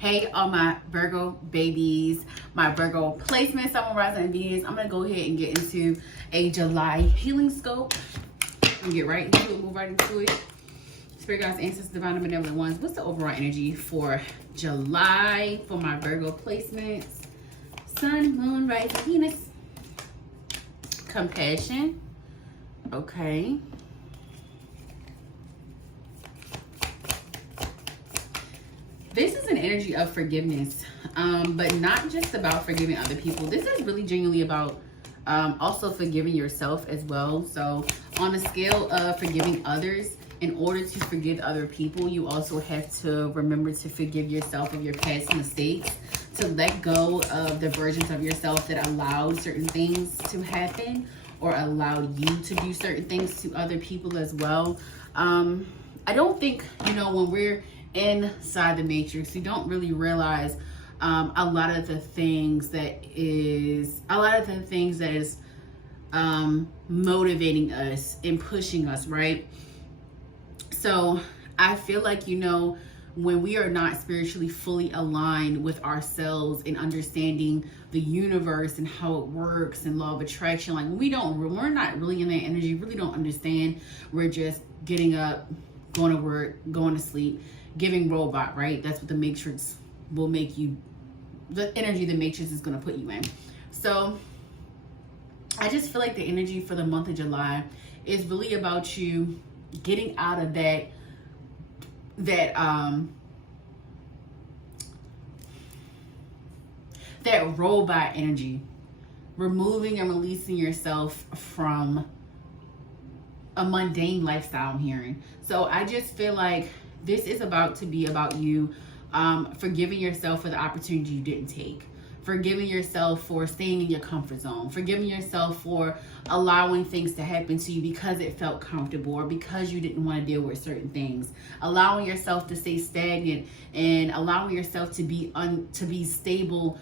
Hey, all my Virgo babies, my Virgo placement, Sun, Moon, Rising, and Venus. I'm going to go ahead and get into a July healing scope and get right into it, move right into it. Spirit guides, ancestors, divine and benevolent ones. What's the overall energy for July for my Virgo placements? Sun, Moon, Rising, Venus. Compassion. Okay. This is an energy of forgiveness, but not just about forgiving other people. This is really genuinely about also forgiving yourself as well. So on a scale of forgiving others, in order to forgive other people, you also have to remember to forgive yourself of your past mistakes, to let go of the versions of yourself that allowed certain things to happen or allowed you to do certain things to other people as well. I don't think, when we're inside the matrix, you don't really realize a lot of the things that is motivating us and pushing us, right? So I feel like, when we are not spiritually fully aligned with ourselves and understanding the universe and how it works and law of attraction, like we're not really in that energy, really don't understand. We're just getting up, going to work, going to sleep, giving robot, right? That's what the matrix will make you, the energy the matrix is going to put you in. So I just feel like the energy for the month of July is really about you getting out of that robot energy, removing and releasing yourself from a mundane lifestyle, I'm hearing. So I just feel like this is about to be about you forgiving yourself for the opportunity you didn't take, forgiving yourself for staying in your comfort zone, forgiving yourself for allowing things to happen to you because it felt comfortable or because you didn't want to deal with certain things, allowing yourself to stay stagnant and allowing yourself to be stable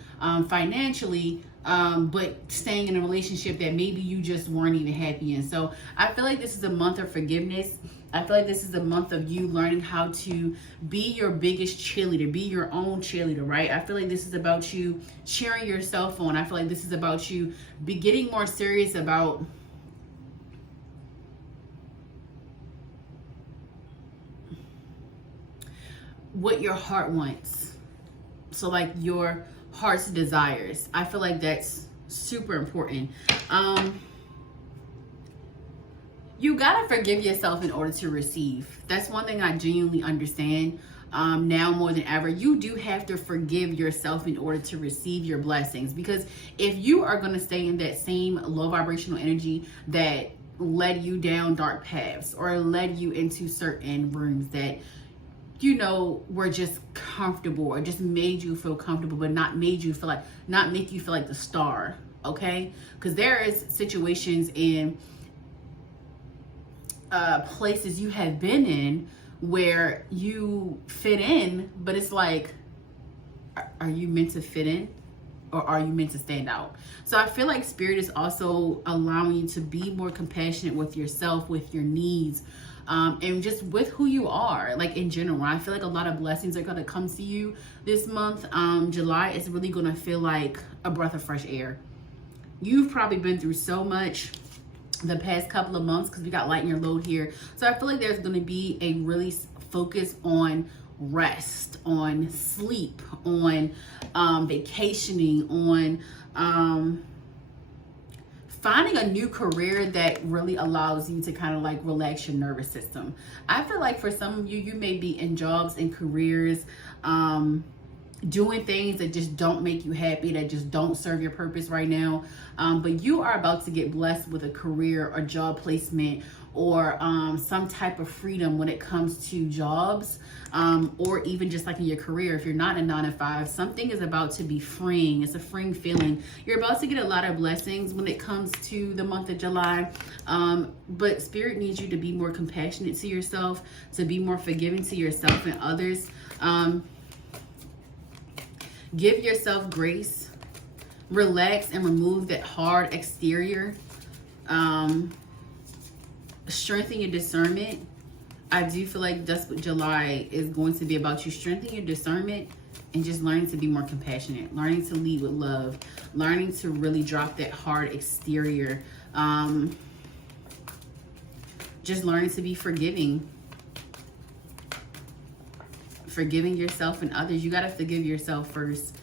financially, but staying in a relationship that maybe you just weren't even happy in. So I feel like this is a month of forgiveness. I feel like this is a month of you learning how to be your biggest cheerleader, be your own cheerleader, right? I feel like this is about you cheering yourself on. I feel like this is about you getting more serious about what your heart wants. So like your heart's desires. I feel like that's super important. You gotta forgive yourself in order to receive. That's one thing I genuinely understand now more than ever. You do have to forgive yourself in order to receive your blessings. Because if you are gonna stay in that same low vibrational energy that led you down dark paths or led you into certain rooms that were just comfortable or just made you feel comfortable, but not make you feel like the star, okay? Because there is situations in places you have been in where you fit in, but it's like, are you meant to fit in or are you meant to stand out? So I feel like Spirit is also allowing you to be more compassionate with yourself, with your needs, and just with who you are, like in general. I feel like a lot of blessings are going to come to you this month. July is really going to feel like a breath of fresh air. You've probably been through so much the past couple of months because we got light in your load here. So I feel like there's going to be a really focus on rest, on sleep, on vacationing, on finding a new career that really allows you to kind of like relax your nervous system. I feel like for some of you, you may be in jobs and careers, doing things that just don't make you happy, that just don't serve your purpose right now. But you are about to get blessed with a career or job placement or some type of freedom when it comes to jobs, or even just like in your career. If you're not in a 9-to-5, something is about to be freeing. It's a freeing feeling. You're about to get a lot of blessings when it comes to the month of July. But Spirit needs you to be more compassionate to yourself, to be more forgiving to yourself and others. Give yourself grace, relax and remove that hard exterior. Strengthen your discernment. I do feel like that's what July is going to be about. You strengthen your discernment and just learning to be more compassionate, learning to lead with love, learning to really drop that hard exterior, just learning to be forgiving yourself and others. You got to forgive yourself first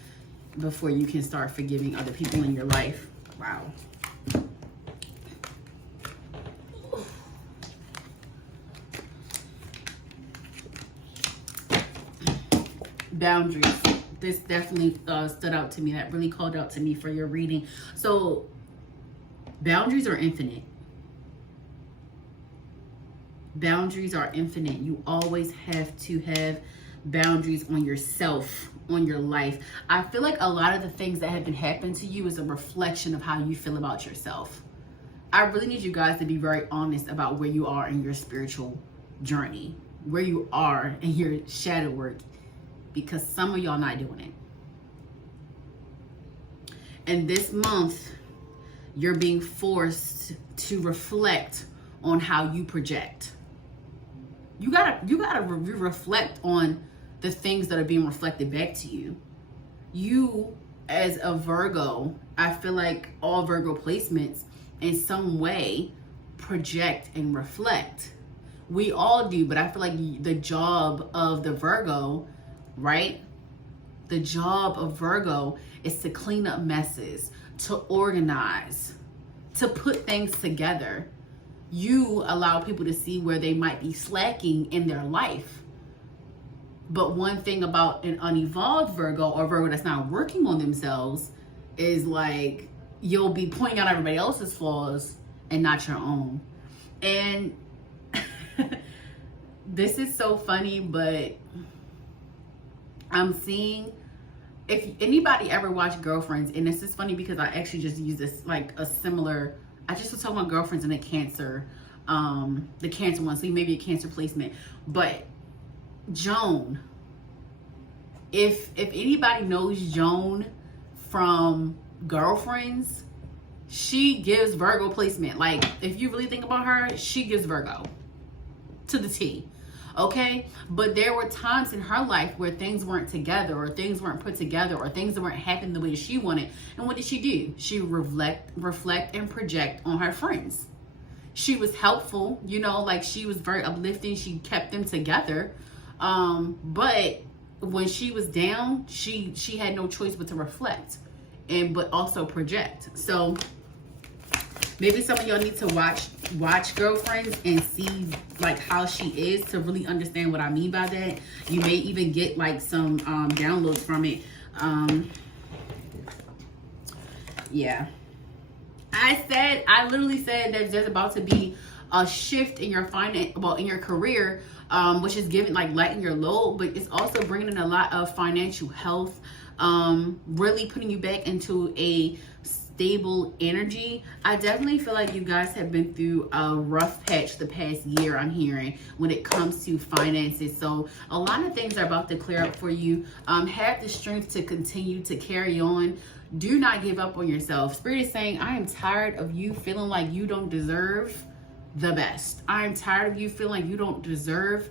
before you can start forgiving other people in your life. Wow. Boundaries. This definitely stood out to me. That really called out to me for your reading. So boundaries are infinite. Boundaries are infinite. You always have to have boundaries on yourself, on your life. I feel like a lot of the things that have been happening to you is a reflection of how you feel about yourself. I really need you guys to be very honest about where you are in your spiritual journey, where you are in your shadow work, because some of y'all not doing it. And this month, you're being forced to reflect on how you project. You gotta reflect on the things that are being reflected back to you. You, as a Virgo, I feel like all Virgo placements in some way project and reflect. We all do, but I feel like the job of the Virgo, right? The job of Virgo is to clean up messes, to organize, to put things together. You allow people to see where they might be slacking in their life. But one thing about an unevolved Virgo, or Virgo that's not working on themselves, is like you'll be pointing out everybody else's flaws and not your own. And this is so funny, but I'm seeing, if anybody ever watched Girlfriends, and this is funny because I actually just use this like a similar, I just was talking about Girlfriends and the Cancer one, so maybe a Cancer placement. But Joan, if anybody knows Joan from Girlfriends, she gives Virgo placement. Like, if you really think about her, she gives Virgo to the T. Okay, but there were times in her life where things weren't together, or things weren't put together, or things weren't happening the way she wanted. And what did she do? She reflect and project on her friends. She was helpful, you know, like she was very uplifting. She kept them together. But when she was down, she had no choice but to reflect but also project. So maybe some of y'all need to watch Girlfriends and see like how she is, to really understand what I mean by that. You may even get like some downloads from it. Yeah. I literally said that there's about to be a shift in your in your career, which is giving like lighten your load, but it's also bringing in a lot of financial health, really putting you back into a stable energy. I definitely feel like you guys have been through a rough patch the past year, I'm hearing, when it comes to finances. So a lot of things are about to clear up for you. Have the strength to continue to carry on. Do not give up on yourself. Spirit is saying, I am tired of you feeling like you don't deserve the best. I am tired of you feeling like you don't deserve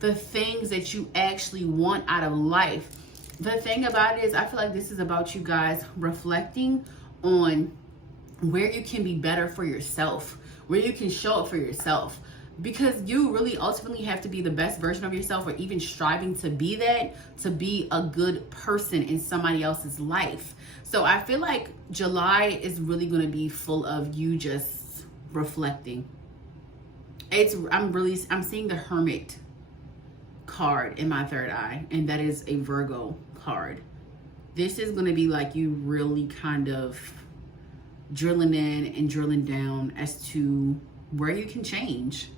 the things that you actually want out of life. The thing about it is, I feel like this is about you guys reflecting on where you can be better for yourself, where you can show up for yourself, because you really ultimately have to be the best version of yourself, or even striving to be that, to be a good person in somebody else's life. So I feel like July is really going to be full of you just reflecting. I'm seeing the Hermit card in my third eye, and that is a Virgo card. This is going to be like you really kind of drilling in and drilling down as to where you can change.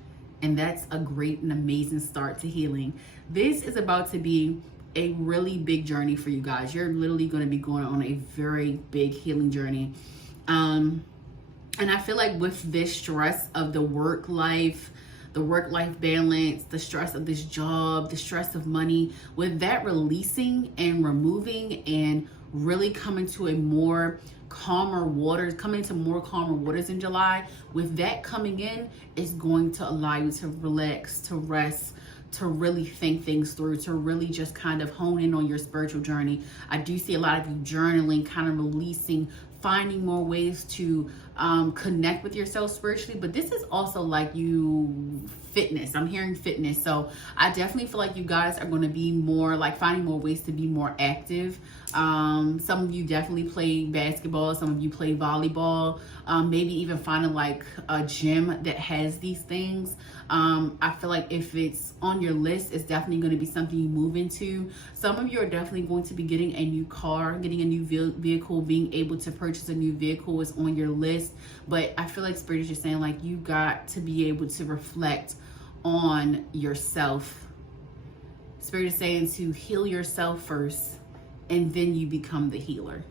And that's a great and amazing start to healing. This is about to be a really big journey for you guys. You're literally going to be going on a very big healing journey. And I feel like with this stress of the work-life balance, the stress of this job, the stress of money, with that releasing and removing and really coming to a more calmer waters, coming to more calmer waters in July, with that coming in, is going to allow you to relax, to rest, to really think things through, to really just kind of hone in on your spiritual journey. I do see a lot of you journaling, kind of releasing, finding more ways to connect with yourself spiritually. But this is also like you fitness. I'm hearing fitness. So I definitely feel like you guys are going to be more like finding more ways to be more active. Some of you definitely play basketball. Some of you play volleyball. Maybe even finding like a gym that has these things. I feel like if it's on your list, it's definitely going to be something you move into. Some of you are definitely going to be getting a new car, getting a new vehicle, being able to purchase a new vehicle is on your list. But I feel like Spirit is just saying like you got to be able to reflect on yourself. Spirit is saying to heal yourself first, and then you become the healer.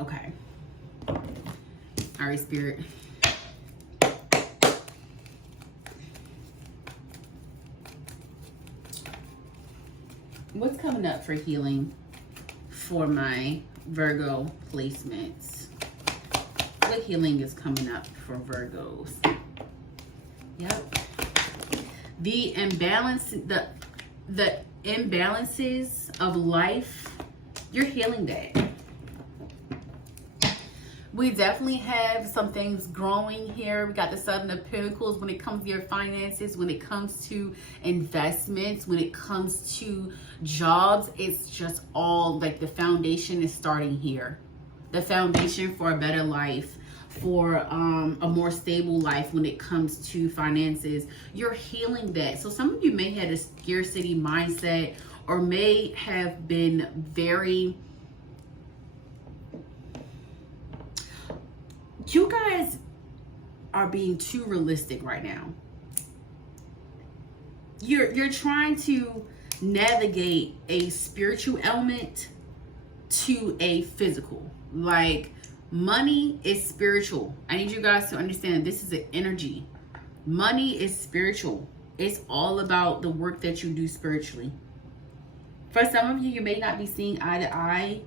Okay. All right, Spirit. What's coming up for healing for my Virgo placements? What healing is coming up for Virgos? Yep. The imbalances of life, you're healing that. We definitely have some things growing here. We got the Seven of Pentacles when it comes to your finances, when it comes to investments, when it comes to jobs. It's just all like the foundation is starting here. The foundation for a better life, for a more stable life when it comes to finances. You're healing that. So some of you may have a scarcity mindset or may have been very... You guys are being too realistic right now. You're trying to navigate a spiritual element to a physical. Like money is spiritual. I need you guys to understand this is an energy. Money is spiritual. It's all about the work that you do spiritually. For some of you, you may not be seeing eye to eye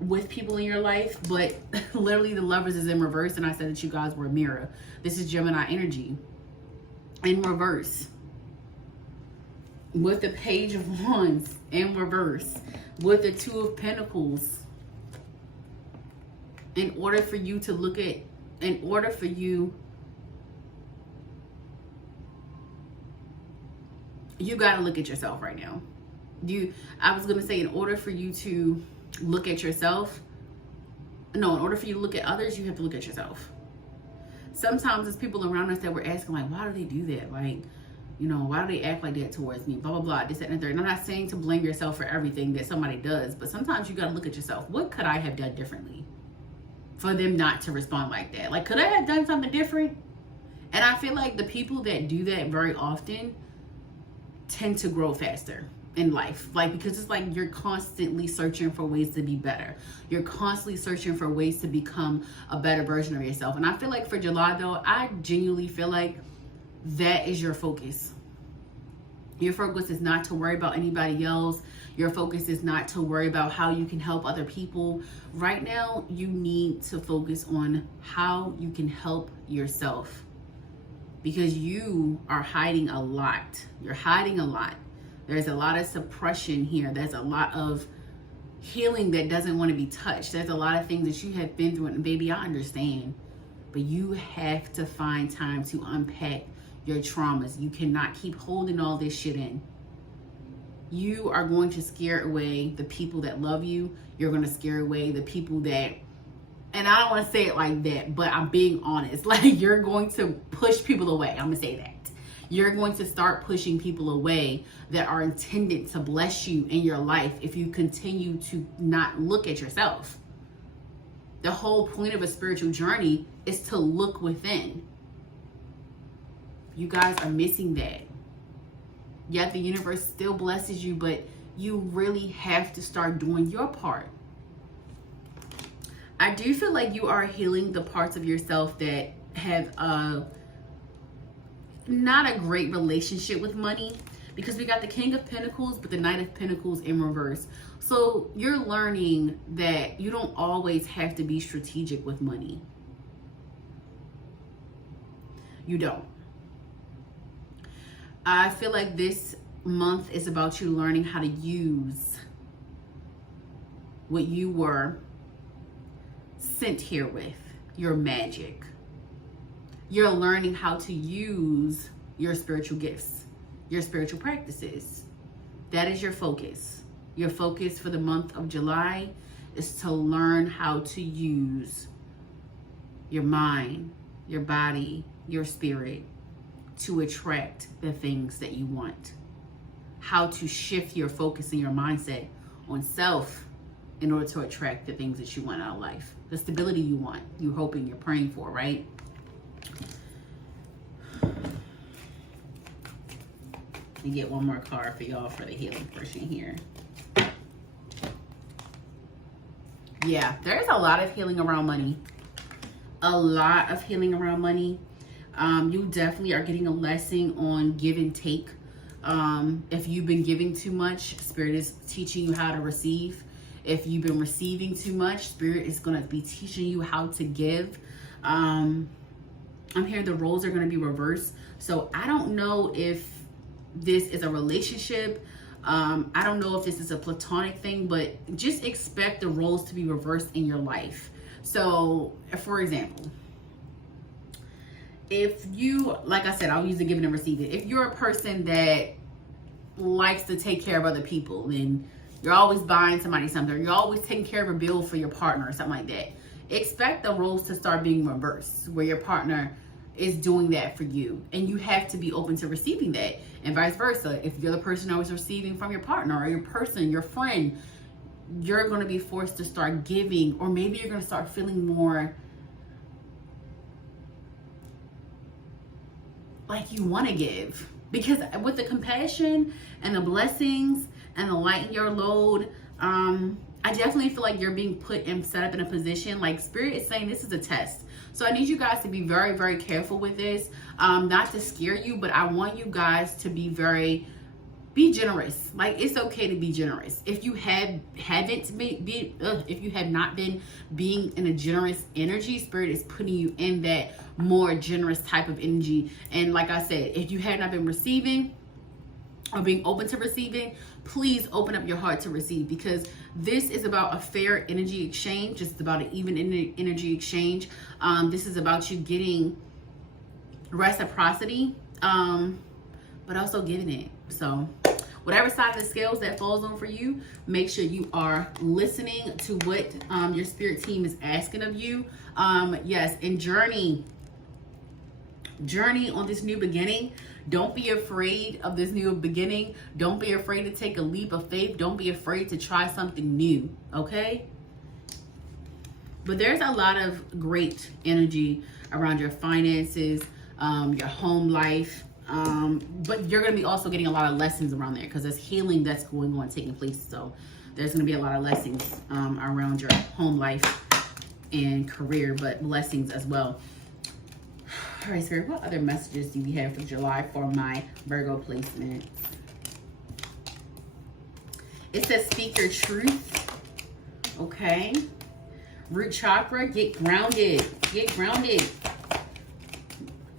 with people in your life, but literally the Lovers is in reverse, and I said that you guys were a mirror. This is Gemini energy in reverse, with the Page of Wands in reverse, with the Two of Pentacles. In order for you to look at, in order for you, you got to look at yourself right now. I was gonna say, in order for you to look at yourself, no, in order for you to look at others, you have to look at yourself. Sometimes it's people around us that we're asking, like, why do they do that? Like, you know, why do they act like that towards me? Blah, blah, blah, this, that, and the third. And I'm not saying to blame yourself for everything that somebody does, but sometimes you got to look at yourself. What could I have done differently for them not to respond like that? Like, could I have done something different? And I feel like the people that do that very often tend to grow faster in life, like, because it's like you're constantly searching for ways to be better. You're constantly searching for ways to become a better version of yourself. And I feel like for July though, I genuinely feel like that is your focus. Your focus is not to worry about anybody else. Your focus is not to worry about how you can help other people. Right now, you need to focus on how you can help yourself, because you are hiding a lot. You're hiding a lot. There's a lot of suppression here. There's a lot of healing that doesn't want to be touched. There's a lot of things that you have been through, and baby, I understand. But you have to find time to unpack your traumas. You cannot keep holding all this shit in. You are going to scare away the people that love you. You're going to scare away the people that, and I don't want to say it like that, but I'm being honest. Like, you're going to push people away. I'm going to say that. You're going to start pushing people away that are intended to bless you in your life if you continue to not look at yourself. The whole point of a spiritual journey is to look within. You guys are missing that. Yet the universe still blesses you, but you really have to start doing your part. I do feel like you are healing the parts of yourself that have not a great relationship with money, because we got the King of Pentacles but the Knight of Pentacles in reverse. So you're learning that you don't always have to be strategic with money. You don't. I feel like this month is about you learning how to use what you were sent here with, your magic. You're learning how to use your spiritual gifts, your spiritual practices. That is your focus. Your focus for the month of July is to learn how to use your mind, your body, your spirit to attract the things that you want. How to shift your focus and your mindset on self in order to attract the things that you want out of life. The stability you want, you're hoping, you're praying for, right? Let me get one more card for y'all for the healing portion here. Yeah, there's a lot of healing around money. A lot of healing around money. You definitely are getting a lesson on give and take. If you've been giving too much, Spirit is teaching you how to receive. If you've been receiving too much, Spirit is going to be teaching you how to give. I'm hearing the roles are going to be reversed. So I don't know if this is a relationship. I don't know if this is a platonic thing, but just expect the roles to be reversed in your life. So, for example, if you, like I said, I'll use the giving and receiving. If you're a person that likes to take care of other people and you're always buying somebody something, or you're always taking care of a bill for your partner or something like that, expect the roles to start being reversed, where your partner is doing that for you, and you have to be open to receiving that, and vice versa. If you're the person always receiving from your partner or your friend, you're going to be forced to start giving, or maybe you're going to start feeling more like you want to give, because with the compassion and the blessings and the light in your load, I definitely feel like you're being put and set up in a position, like Spirit is saying this is a test. So I need you guys to be very, very careful with this. Not to scare you, but I want you guys to be generous. Like, it's okay to be generous. If you if you have not been being in a generous energy, Spirit is putting you in that more generous type of energy. And like I said, if you have not been receiving or being open to receiving, please open up your heart to receive, because this is about a fair energy exchange. It's about an even energy exchange. This is about you getting reciprocity, but also giving it. So whatever side of the scales that falls on for you, make sure you are listening to what your spirit team is asking of you. Yes, and journey on this new beginning. Don't be afraid of this new beginning. Don't be afraid to take a leap of faith. Don't be afraid to try something new, okay? But there's a lot of great energy around your finances, your home life. But you're going to be also getting a lot of lessons around there, because there's healing that's going on, taking place. So there's going to be a lot of lessons around your home life and career, but blessings as well. All right, Spirit, what other messages do we have for July for my Virgo placement? It says speak your truth. Okay. Root chakra, get grounded. Get grounded.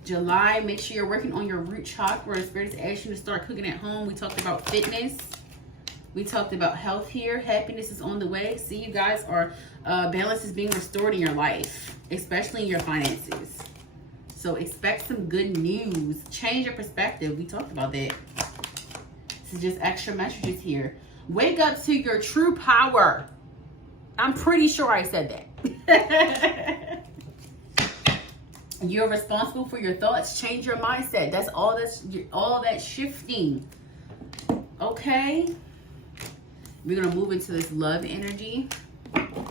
July, make sure you're working on your root chakra. Spirit is asking you to start cooking at home. We talked about fitness. We talked about health here. Happiness is on the way. See, you guys are, balance is being restored in your life, especially in your finances. So expect some good news. Change your perspective. We talked about that. This is just extra messages here. Wake up to your true power. I'm pretty sure I said that. You're responsible for your thoughts. Change your mindset. That's all that shifting. Okay. We're going to move into this love energy. All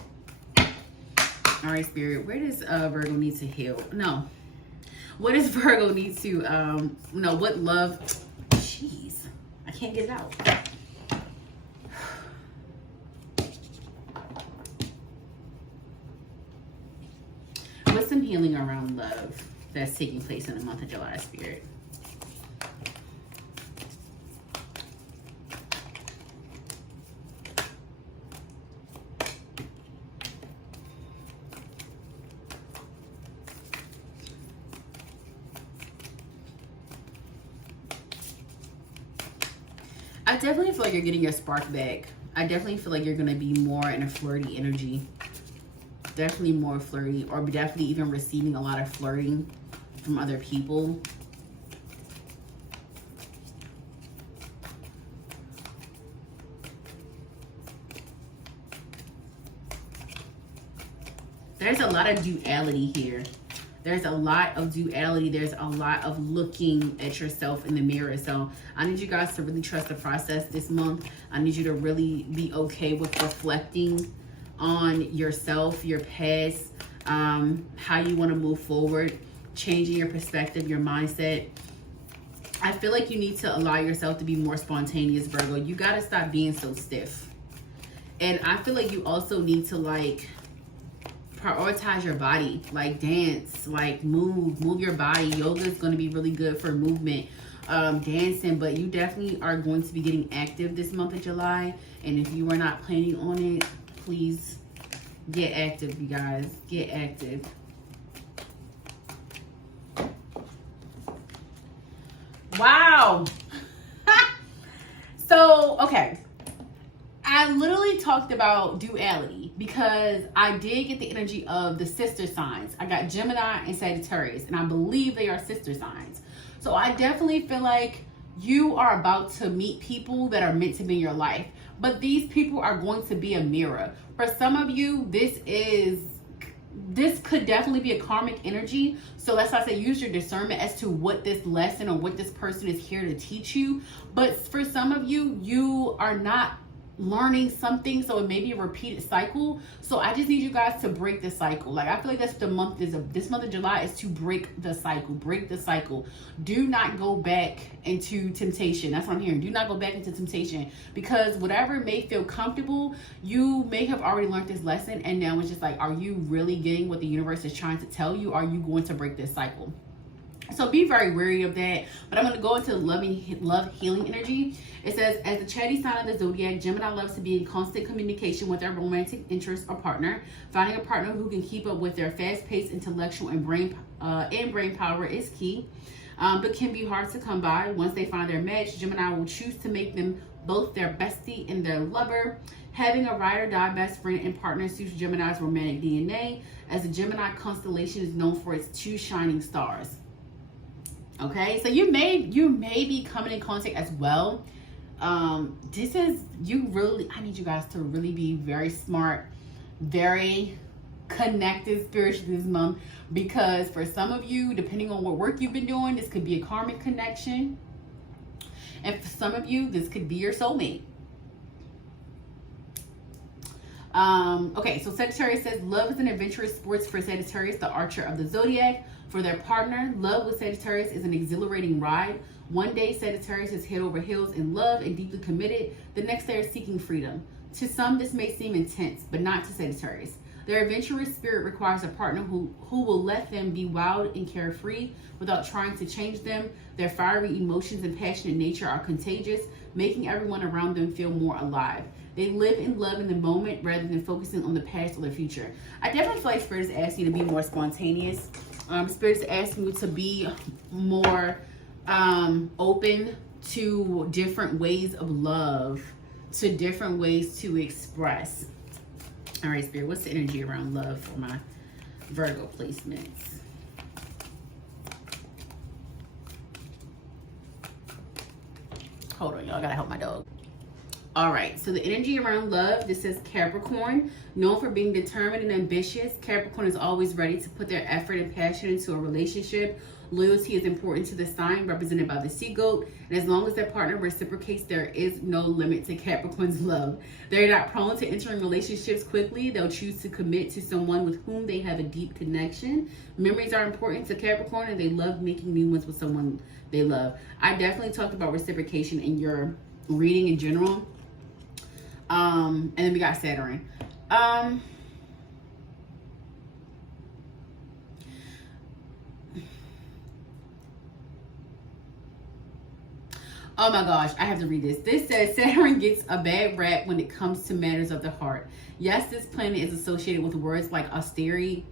right, Spirit. Where does Virgo need to heal? No. What does Virgo need to, what love? Jeez. I can't get it out. What's some healing around love that's taking place in the month of July, Spirit? I definitely feel like you're getting your spark back. I definitely feel like you're going to be more in a flirty energy. Definitely more flirty, or definitely even receiving a lot of flirting from other people. There's a lot of duality here. There's a lot of duality. There's a lot of looking at yourself in the mirror. So I need you guys to really trust the process this month. I need you to really be okay with reflecting on yourself, your past, how you want to move forward, changing your perspective, your mindset. I feel like you need to allow yourself to be more spontaneous, Virgo. You got to stop being so stiff. And I feel like you also need to like prioritize your body, like dance, like move your body. Yoga is going to be really good for movement, dancing, but you definitely are going to be getting active this month of July. And if you are not planning on it, please get active, you guys. Get active. Wow. So, okay. I literally talked about duality because I did get the energy of the sister signs. I got Gemini and Sagittarius, and I believe they are sister signs. So I definitely feel like you are about to meet people that are meant to be in your life. But these people are going to be a mirror. For some of you, this could definitely be a karmic energy. So that's why I say use your discernment as to what this lesson or what this person is here to teach you. But for some of you, you are not learning something, so it may be a repeated cycle. So I just need you guys to break the cycle. Like I feel like that's the month this month of July is to break the cycle. Do not go back into temptation. That's what I'm hearing. Do not go back into temptation, because whatever may feel comfortable, you may have already learned this lesson, and now it's just like, are you really getting what the universe is trying to tell you? Are you going to break this cycle? So be very wary of that. But I'm going to go into love healing energy. It says, as the chatty sign of the zodiac, Gemini loves to be in constant communication with their romantic interest or partner. Finding a partner who can keep up with their fast-paced intellectual and brain power is key, but can be hard to come by. Once they find their match, Gemini will choose to make them both their bestie and their lover. Having a ride or die best friend and partner suits Gemini's romantic DNA, as the Gemini constellation is known for its two shining stars. Okay, so you may be coming in contact as well. I need you guys to really be very smart, very connected spiritually this month, because for some of you, depending on what work you've been doing, this could be a karmic connection. And for some of you, this could be your soulmate. Okay, so Sagittarius says, love is an adventurous sport for Sagittarius, the archer of the zodiac. For their partner, love with Sagittarius is an exhilarating ride. One day, Sagittarius is head over heels in love and deeply committed. The next, they are seeking freedom. To some, this may seem intense, but not to Sagittarius. Their adventurous spirit requires a partner who will let them be wild and carefree without trying to change them. Their fiery emotions and passionate nature are contagious, making everyone around them feel more alive. They live in love in the moment rather than focusing on the past or the future. I definitely feel like Spirit is asking you to be more spontaneous. Spirit is asking you to be more open to different ways of love, to different ways to express. All right, Spirit, what's the energy around love for my Virgo placements? Hold on, y'all. I gotta help my dog. All right, so the energy around love, this says Capricorn, known for being determined and ambitious. Capricorn is always ready to put their effort and passion into a relationship. Loyalty is important to the sign, represented by the sea goat. And as long as their partner reciprocates, there is no limit to Capricorn's love. They're not prone to entering relationships quickly. They'll choose to commit to someone with whom they have a deep connection. Memories are important to Capricorn, and they love making new ones with someone they love. I definitely talked about reciprocation in your reading in general. And then we got Saturn. Oh my gosh, I have to read this. This says Saturn gets a bad rap when it comes to matters of the heart. Yes, this planet is associated with words like austerity,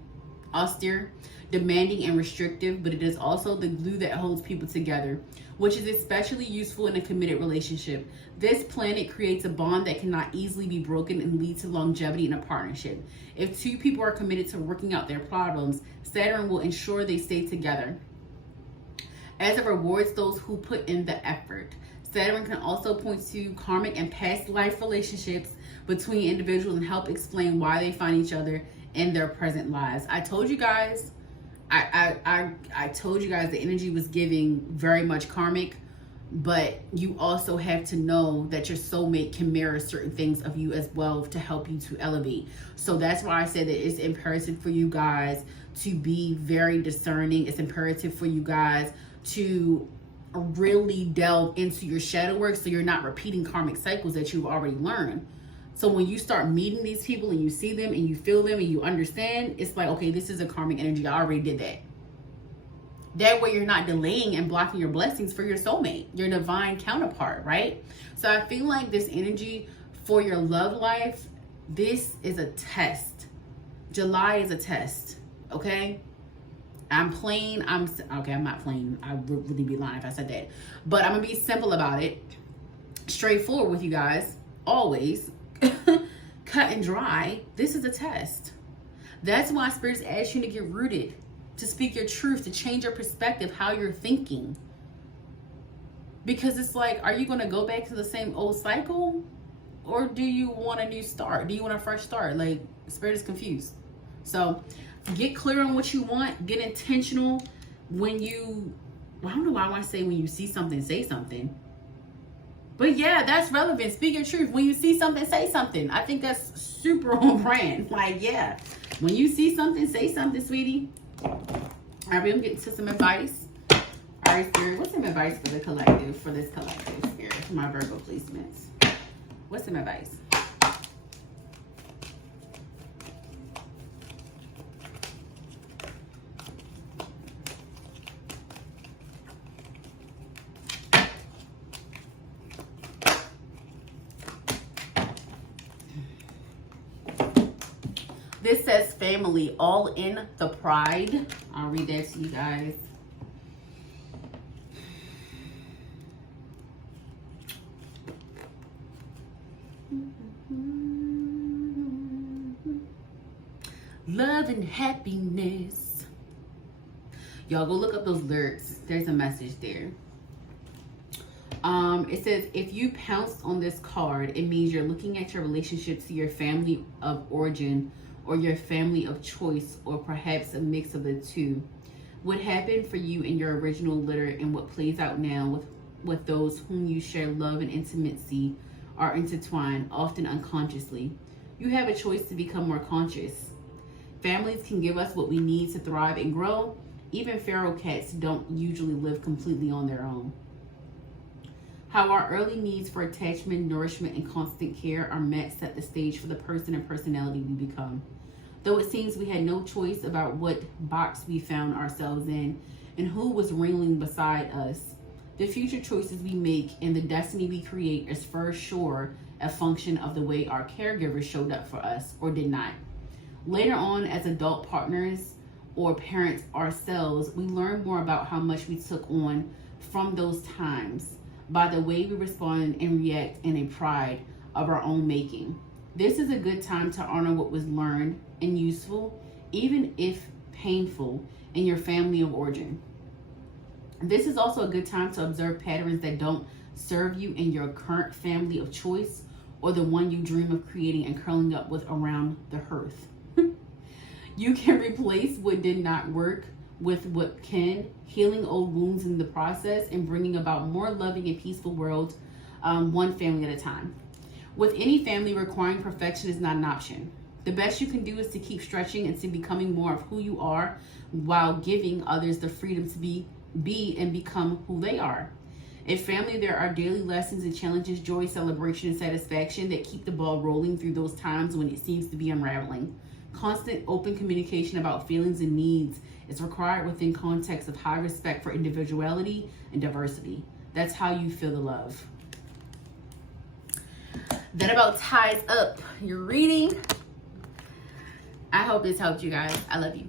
austere, demanding, and restrictive, but it is also the glue that holds people together, which is especially useful in a committed relationship. This planet creates a bond that cannot easily be broken and lead to longevity in a partnership. If two people are committed to working out their problems, Saturn will ensure they stay together, as it rewards those who put in the effort. Saturn can also point to karmic and past life relationships between individuals and help explain why they find each other in their present lives. I told you guys, I told you guys the energy was giving very much karmic, but you also have to know that your soulmate can mirror certain things of you as well to help you to elevate. So that's why I said that it's imperative for you guys to be very discerning. It's imperative for you guys to really delve into your shadow work so you're not repeating karmic cycles that you've already learned. So when you start meeting these people and you see them and you feel them and you understand, it's like, okay, this is a karmic energy. I already did that. That way you're not delaying and blocking your blessings for your soulmate, your divine counterpart, right? So I feel like this energy for your love life, this is a test. July is a test, okay? I'm not playing. I would really be lying if I said that. But I'm going to be simple about it. Straightforward with you guys. Always. Cut and dry. This is a test. That's why spirits ask you to get rooted, to speak your truth, to change your perspective, how you're thinking. Because it's like, are you going to go back to the same old cycle? Or do you want a new start? Do you want a fresh start? Like, spirit is confused. So get clear on what you want. Get intentional when you, I don't know why I want to say when you see something, say something. But yeah, that's relevant. Speak your truth. When you see something, say something. I think that's super on brand. Like, yeah. When you see something, say something, sweetie. All right, we're getting to some advice. All right, Spirit, what's some advice for the collective, for this collective, Spirit, for my Virgo placements? What's some advice? This says family, all in the pride. I'll read that to you guys. Love and happiness. Y'all go look up those lyrics. There's a message there. It says, if you pounced on this card, it means you're looking at your relationship to your family of origin or your family of choice, or perhaps a mix of the two. What happened for you in your original letter and what plays out now with those whom you share love and intimacy are intertwined, often unconsciously. You have a choice to become more conscious. Families can give us what we need to thrive and grow. Even feral cats don't usually live completely on their own. How our early needs for attachment, nourishment, and constant care are met set the stage for the person and personality we become. Though it seems we had no choice about what box we found ourselves in and who was wrangling beside us, the future choices we make and the destiny we create is for sure a function of the way our caregivers showed up for us or did not. Later on, as adult partners or parents ourselves, we learn more about how much we took on from those times by the way we respond and react in a pride of our own making. This is a good time to honor what was learned and useful, even if painful, in your family of origin. This is also a good time to observe patterns that don't serve you in your current family of choice or the one you dream of creating and curling up with around the hearth. You can replace what did not work with what can, healing old wounds in the process and bringing about more loving and peaceful world, one family at a time. With any family, requiring perfection is not an option. The best you can do is to keep stretching into becoming more of who you are while giving others the freedom to be and become who they are. In family, there are daily lessons and challenges, joy, celebration, and satisfaction that keep the ball rolling through those times when it seems to be unraveling. Constant open communication about feelings and needs is required within context of high respect for individuality and diversity. That's how you feel the love. That about ties up your reading. I hope this helped you guys. I love you.